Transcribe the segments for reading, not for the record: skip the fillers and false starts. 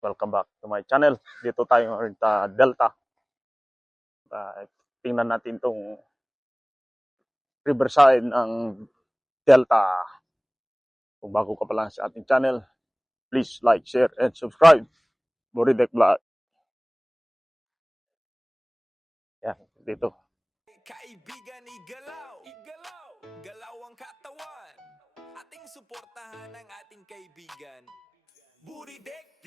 Welcome back to my channel. Dito tayo ngayon sa Delta. Tingnan natin itong riverside ng Delta. Kung bago ka pa lang sa ating channel, please like, share, and subscribe. Buridek Vlog. Yan, dito. Kaibigan, igalaw, galaw ang katawan. Ating suportahan ang ating kaibigan. Buridek,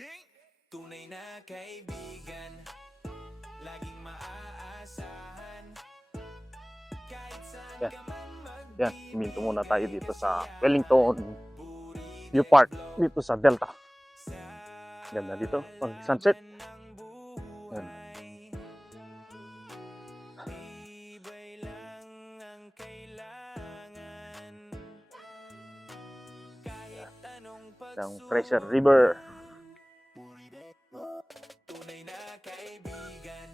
tunay na kaibigan. Laging maaasahan. Kahit saan ka man mag-ibig. Yan, huminto muna tayo dito sa Wellington View Park, dito sa Delta. Ganda dito, pag sunset. Yan. Ang Fraser River. Tunay na kaibigan.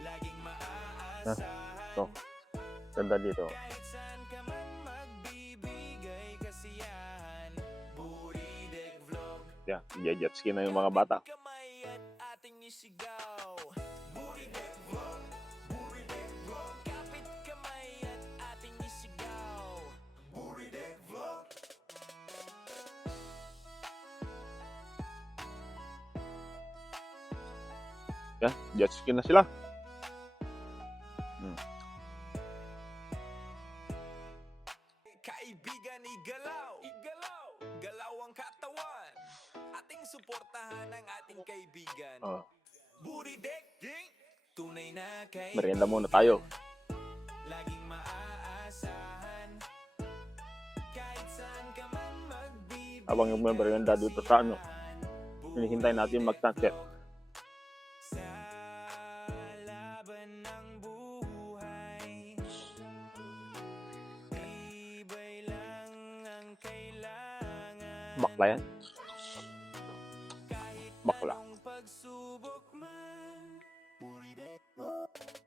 Laging maaasahan. So, ganda dito. Kahit saan ka man magbibigay kasiyahan. Buridek Vlog. Yan, jet ski na yung mga bata. Kamay at ating isigaw. Buridek Vlog. Buridek Vlog. Kapit kamay at ating isigaw. Buridek Vlog. Yan, jet ski na sila. Kaibigan, igalaw, galaw ang katawan. Ating suportahan ang ating kaibigan. Buridek, tunay na kaibigan. Merienda muna tayo. Laging maaasahan. Kahit saan ka man magbibigay. Habang yung merienda dito sa hinihintay natin mag-sunset. Sa laban ng buhay, tibay lang ang kailangan. Bakla yan. Bakla. Anong pagsubok man,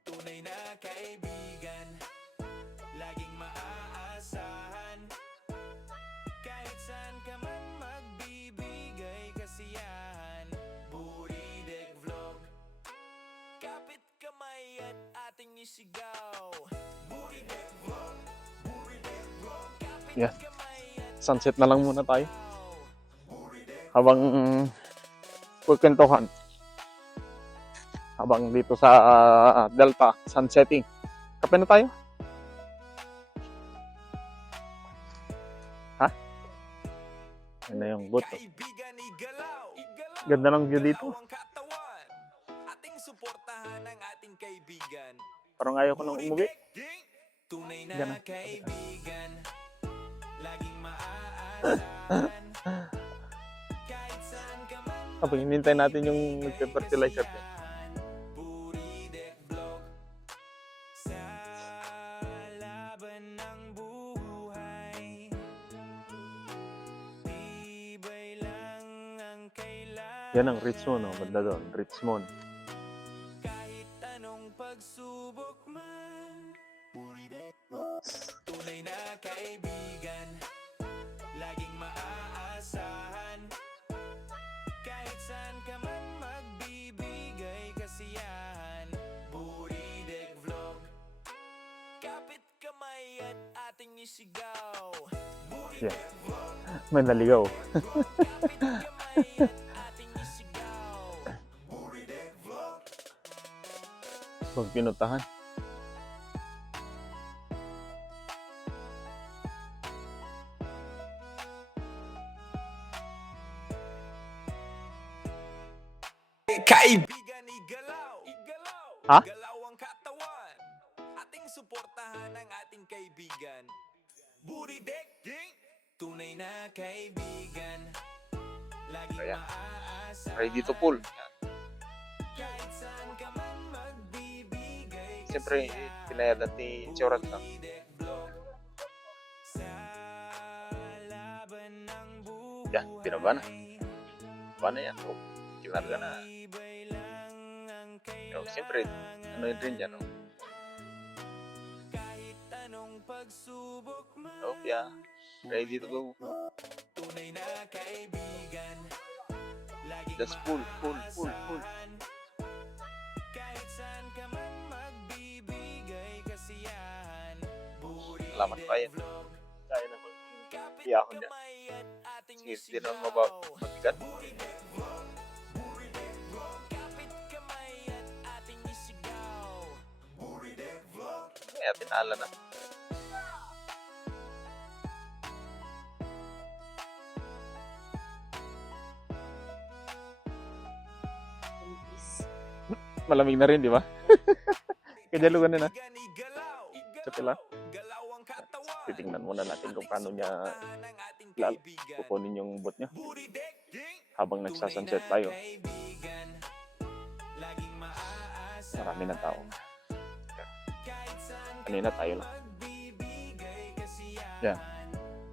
tunay na kaibigan. Laging maaasahan. Kahit saan ka man magbibigay kasiyahan. Buridek Vlog. Kapit kamay at ating isigaw. Buridek Vlog. Buridek Vlog. Kapit Yeah. kamay at Sunset na lang muna tayo. Habang kwentuhan. Habang dito sa Delta, sunsetting. Kape na tayo. Ha? Yan na yung boat. kaibigan, igalaw. Ganda ng view dito. Galaw ang katawan. Ating suportahan ang ating kaibigan. Parang ayaw ko nang umuwi. Tunay Gana. na kaibigan. Laging maaasahan. Kahit saan ka man Habang hinintay natin yung nagpe-fertilizer. Buridek Vlog. Sa laban ng buhay, tibay lang ang kailangan. Yan ang Richmond. Oh. Banda doon. Richmond. Kahit anong pagsubok man, tunay na kaibigan. Laging maaasahan. Kahit saan ka man magbibigay kasiyahan. Buridek Vlog. Kapit kamay at ating isigaw. Yeah. May naligaw. Kapit kamay at ating isigaw. Buridek Vlog. Huwag pinutahan. Kaibigan, igalaw. Ha? Galaw ang katawan. Ating suportahan ang ating kaibigan. Buridek, tunay na kaibigan. Laging Ayan. maaasahan. Ready to pull. Kahit saan ka man magbibigay Siyempre, pinayadan ni Chorat na. Buridek Vlog. Sa laban ng buhay, Yan, pinaba na. Paano yan? Oh, kinarga na. tibay lang ang Oh, siyempre, ano yun rin yan? Oh. kahit anong pagsubok man. Oh, yeah. Ready to go. Tunay na kaibigan. Laging Just pull, pull, pull, pull. Kahit saan ka man magbibigay kasiyahan. Salamat pa yan. Kaya naman. Kapit Iyahon niya. kamay at ating Sige, di isigaw. naman mabigat. Kapit kamay at ating isigaw. Kaya tinala na. Malamig na rin, di ba? Kajalugan na na. Igalaw, Sa pila. galaw ang katawan. Titingnan muna natin kung paano niya Ng ating lal kaibigan. kukunin yung boot niya Buridek-ding. habang nagsasunset tayo. Kaibigan, laging maaasa. Marami ng tao. Kahit saan ka Kanina tayo lang. magbibigay kasiyahan. Yan.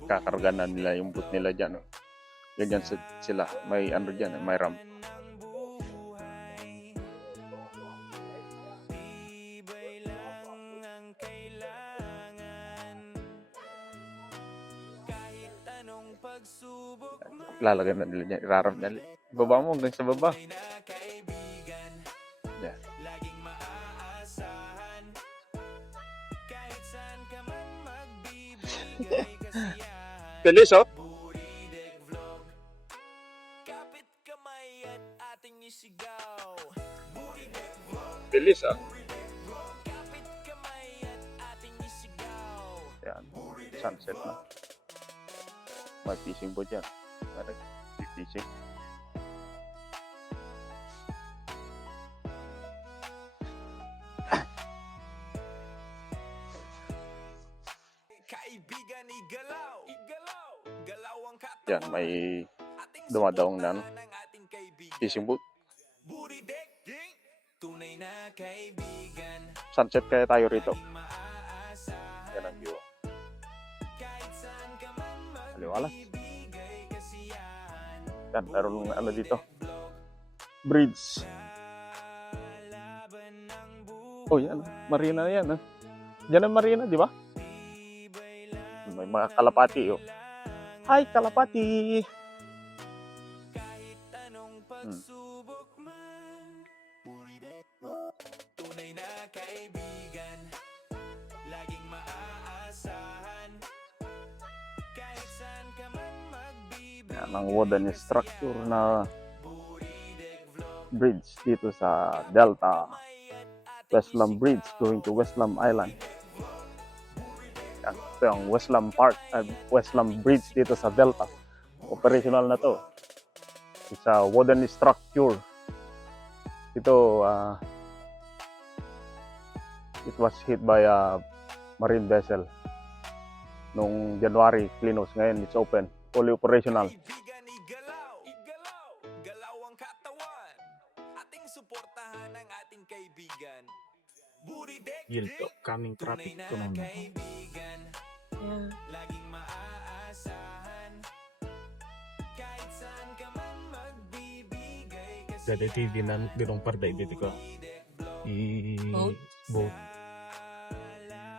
Kakarga na nila yung boot nila dyan. No? Ganyan sila. May ano dyan, may ramp. Tibay lang ang kailangan. Kahit anong pagsubok man Lalagay na nila dyan. Iraramp na nila. Baba mo hanggang sa baba. na kaibigan. Yan. Laging maaasahan. Kahit saan ka man magbibigay kasiyahan. Bilis, oh. Buridek Vlog. Kapit kamay at ating isigaw. Buridek Vlog. Bilis, ah. Kapit kamay at ating isigaw. Yan. Sunset na. May fishing boat yan. Fishing. Kaibigan, igalaw. Igalaw. Galaw ang katawan. Yan, may Ating dumadaong na, ano, suportahan ang ating kaibigan. fishing boat. Buridek ding. Tunay na kaibigan. Sunset kaya tayo rito. Maaasahan. Yan ang view. Kahit saan ka man Aliwalas. magbibigay kasiyahan. Yan, meron ano dito. Bridge. Laban ng buhay. Oh, yan. Marina na yan. Yan ang marina, di ba? Tibay lang May mga kalapati, oh. Hi, kalapati! kahit anong pagsubok man. Tunay na kaibigan. Laging maaasahan. Kahit saan ka man magbibigay. Yan ang wooden structure na Buridek Vlog. bridge dito sa Delta. Westlam Bridge going to Westlam Island. Yan, ito yung Westlam Park, Westlam Bridge dito sa Delta. Operational na to. It's a wooden structure. Ito, it was hit by a marine vessel noong January, close. Ngayon, it's open, fully operational. Kaibigan, igalaw. Igalaw. Galaw ang katawan. Ating suportahan ang ating kaibigan. Buridek Yelto, kaming tunay traffic na ko nun. kaibigan. Yeah. Laging maaasahan. Kahit saan ka man magbibigay Dati TV na dinong parday dito ko. Boat? Boat.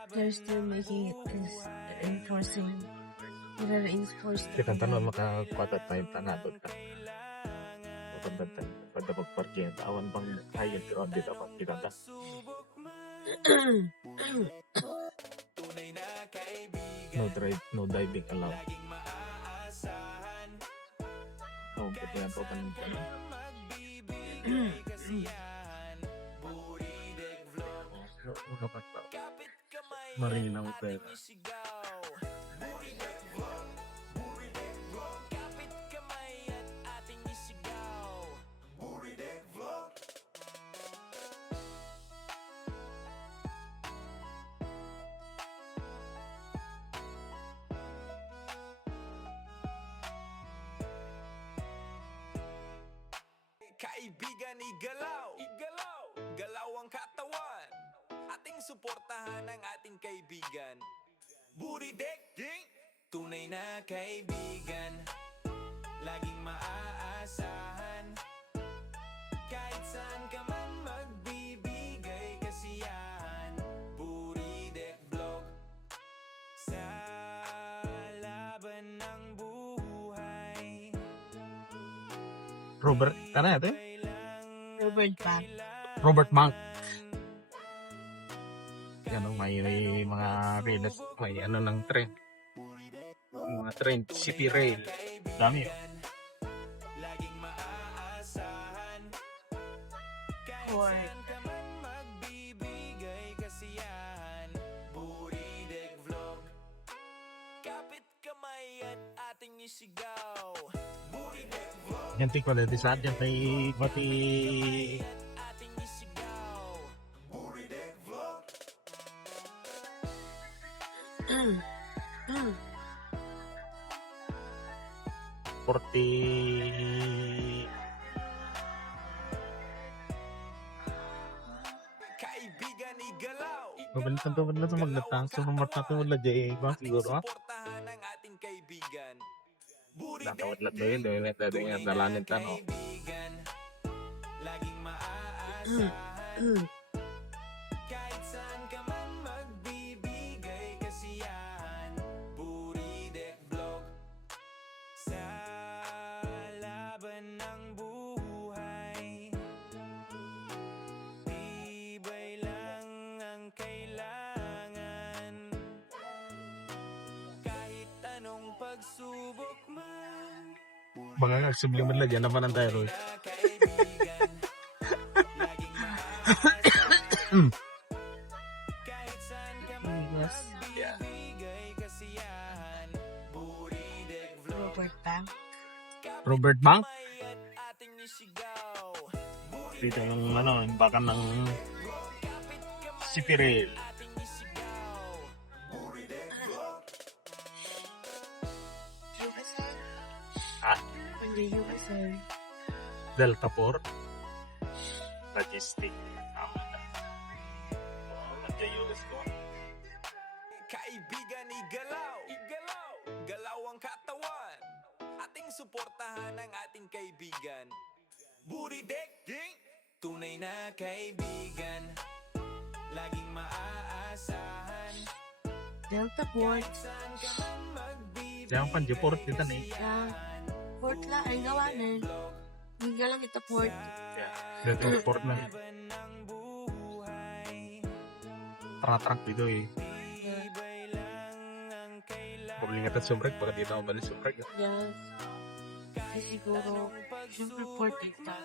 They're still making it this enforcing. They're enforced. Di kan tanong makakwata tayo tanadot ka. Pagkantan tayo. Pada pagparkiyan. Awan bang hayag ron dito pa. Kita ta. tunay na kaibigan. No diving allowed. Laging maaasahan. Kung katiyan ko kan ano. Magbibigay kasiyahan. Buridek Vlog. Makapat pa. Kapit kamay Marina at Hotel. ating isigaw. Buridek Vlog. Buridek Vlog. Kapit kamay at ating isigaw. Buridek Vlog. Kaibigan, igalaw. Igalaw. Galaw ang katawan. Ating suportahan ang ating kaibigan. Buridek ding. Tunay na kaibigan. Laging maaasahan. Kahit saan ka man magbibigay kasiyahan. Buridek Vlog. Sa laban ng buhay. Robert, ano natin? Robert Bank. Robert Bank. Yan o, may mga rails, may ano ng train. Mga train, city rail. Dami oh. Port. Kapit kamay at ating isigaw. Yan ti quality sa atin, may mati Ating isigaw. porti Kaibigan igalaw. mabalitan to wala to maglatang so mamarta to wala jay ba siguro ah Suportahan ang ating kaibigan. nakawat lat doon doon net doon yung dalanin tano Kaibigan. Laging maaasahan. Kahit saan ka man magbibigay kasiyahan. Buridek Vlog. Sa laban ng buhay, tibay lang ang kailangan. Kahit anong pagsubok man, mga subliman lang yan naman ang tayo na kaibigan. Laging maaasahan. Kahit saan ka man Yes. magbibigay kasiyahan. Buridek Vlog. Robert Bank. Robert Bank At ating isigaw. dito yung ano yung bakan ng city rail Ating isigaw. USA. ah On the USA. Delta Port Logistic US ko Kaibigan igalaw. Igalaw. Galaw ang katawan. Ating suportahan ang ating kaibigan. Buridek Ding. Tunay na kaibigan. Laging maaasahan. Delta Port. Saan ka man magbibigay yung panjiport dito ni Port la ay gawanan. Hindi lang ito port. Delta Port na ng buhay. tratrak dito eh Tibay lang ang kailangan. pumlingatan sumbrak baka dito ako balik sumbrak Yes. Kasi siguro, syempre port ito.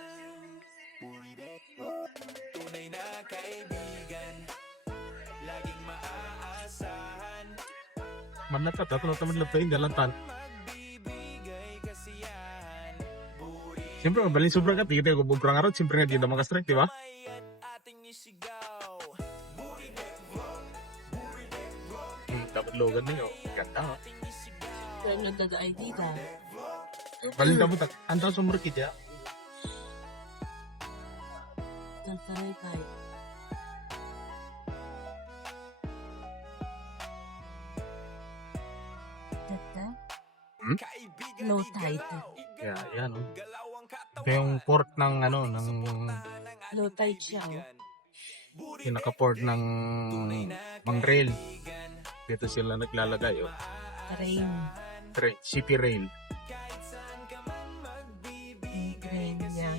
Tunay na kaibigan. Laging maaasahan. manata tato na taman lang dalan tan Magbibigay kasiyahan. siyempre mabalin sumbrak at tigit ko bubrang araw siyempre nga dito makastrike di ba May at ating isigaw. dapat logan na yun ganda ha Kaya nagdaga-ID ka. balin ka mo tak antaw sumbrak kita Nagtaray kayo. Ganda? Kaibigan Low igalaw. tide. yeah yan oh. Galaw ang katawan. Kaya yung port ng ano ng Low tide siya. Oh. pinaka-port ng mang rail dito sila naglalagay oh. Train. City rail Yung train niya.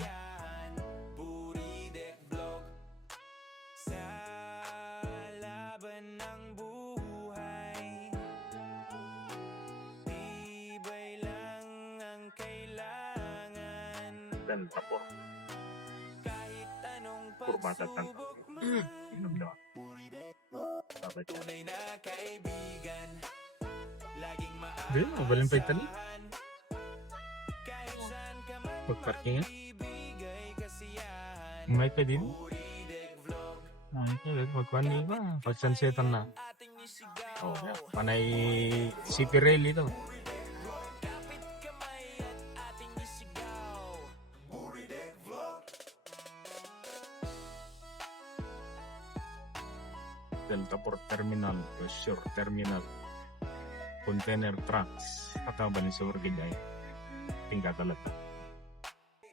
Buridek Vlog. Sa laban ng buhay, tibay lang ang kailangan. Delta Port Kahit anong kurbata tan inom na dapat yan tunay na kaibigan. Laging di mabalin pa ito ni kahit saan ka man pagparking nga bibigay kasiyahan. may pa din Buridek Vlog. ay ko magkuhan di ba pag sunsetan na Ating isigaw. oh yeah. Panay city rail ito Kapit kamay at ating isigaw. Delta Port Terminal Shore Terminal Container Trucks atau balin sa Urgiday tinggal talaga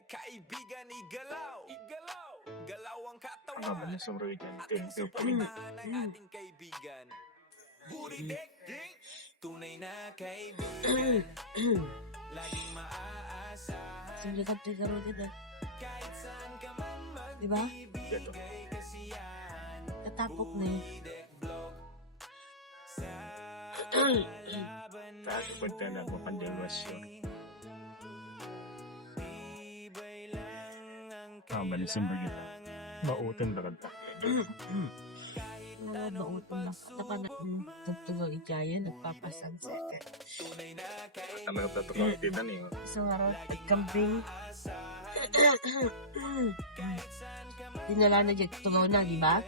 Kaibigan igalaw. Igalaw. Galaw ang atau katawan. balin sa Urgiday Ating suportahan ang ating kaibigan. Buridek Ding. Tunay na kaibigan. Laging maaasahan. Simple country ka rin din. Diba? Gato. Katapok na yun. Kaso punta na ako pandilwasyon. Balisin ba kita? Mautin ba kanta? Oo, mautong na. Taka na tugtugang ikaya, nagpapasunset. Talaga tatulog dito niyo. Isang araw, nagkambing. Dinala na dyan, tugaw na, di ba?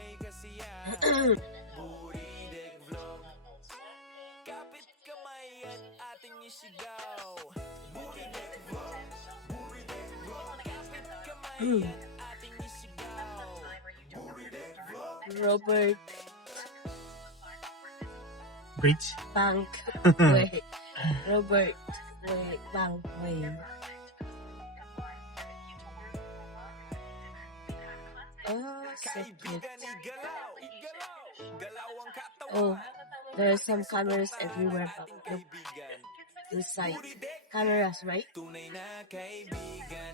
Kapit kamay at ating isigaw. Ating isigaw. Robert Bridge? Bank. Wait. Robert. Wait. Bank. Wait. Oh, so cute. Galaw. Galaw ang katawan. Oh, there are some cameras everywhere. But look, this side. Cameras, right? Tunay na kaibigan.